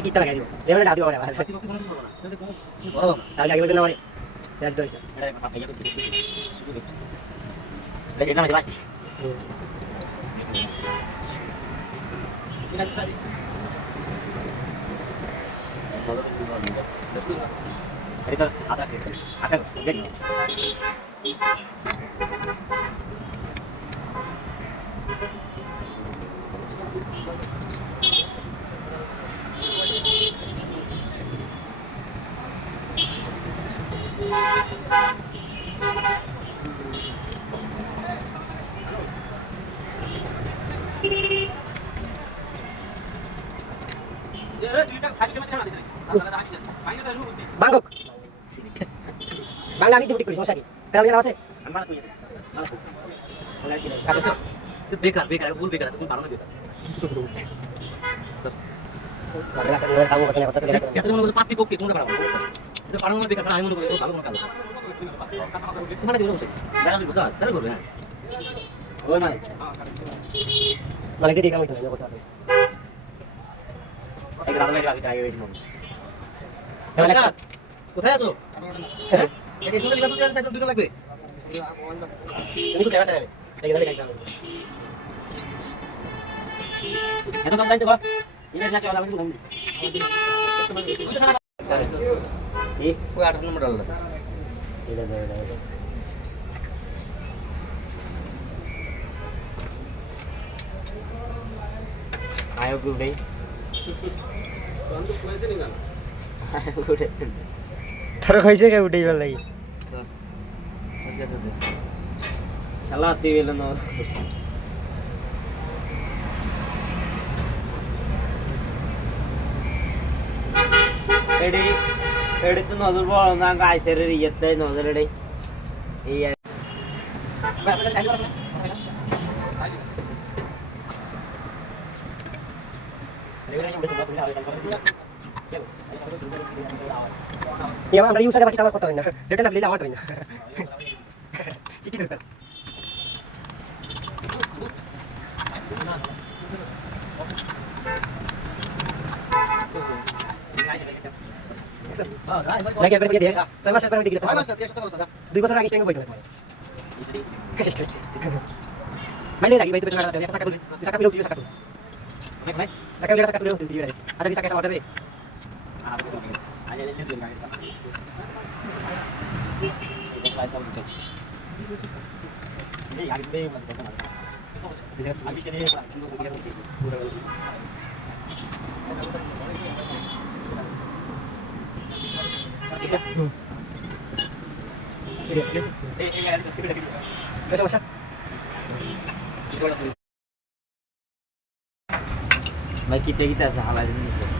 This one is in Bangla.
kita lagi itu. Dia udah ada orang. Tahu lagi betul namanya. Dia terus. Lagi nama jelas. Itu ada jadi. Bangkok. Bangla ini dikit সমস্যা কি? পেরাল দিয়ে আছে? আমার তুই এটা। কাটছে। বেকার ভুল বেকার তুমি পারো না বেকার। বাংলা সাথে সাবু বসে কথা বলে। এত মনে করে পাতি পক্ষে কোনটা পারো? এটা পারো না বেকার আমি মনে করি ভালো কোনো কাজ। মানে দিবো বসে। দাঁড়া করবে হ্যাঁ। ওই মানে কি দেখাও তো না কথা। এই গ্রামে লাগি তাই ওই মন। কোথায় আছো? এই শুনে লিখা তুই সাইকেল দুটো লাগবে। তুমি তো দেখাতে হবে। এই দাঁড়িয়ে কাজ করো। এত দাম দাইতে বা। ইনে না কেউ লাগবে তুমি। এই ওই 8 নম্বর ডাল দাও। এটা দাও। আয়ো গ্রুপ নেই। তোর কইছে কে উঠেইবার লাগি শালা তুই বেল না এডি তো নজর বড় না গাইছে রে ইয়েতে নজর এডি এই ya আমরা ইউজ করে kita কথা হয় না রিটার্ন আপনি আমার হয় না চিঠি তো sir lagi apa dia saya masih pernah dikit 2 বছর আগে স্টেং বইতে হয় মানে lagi বইতে না dia saka dulu saka dulu saka dulu saka dulu dia ada bisa kita order deh Baik kita salah ini sih.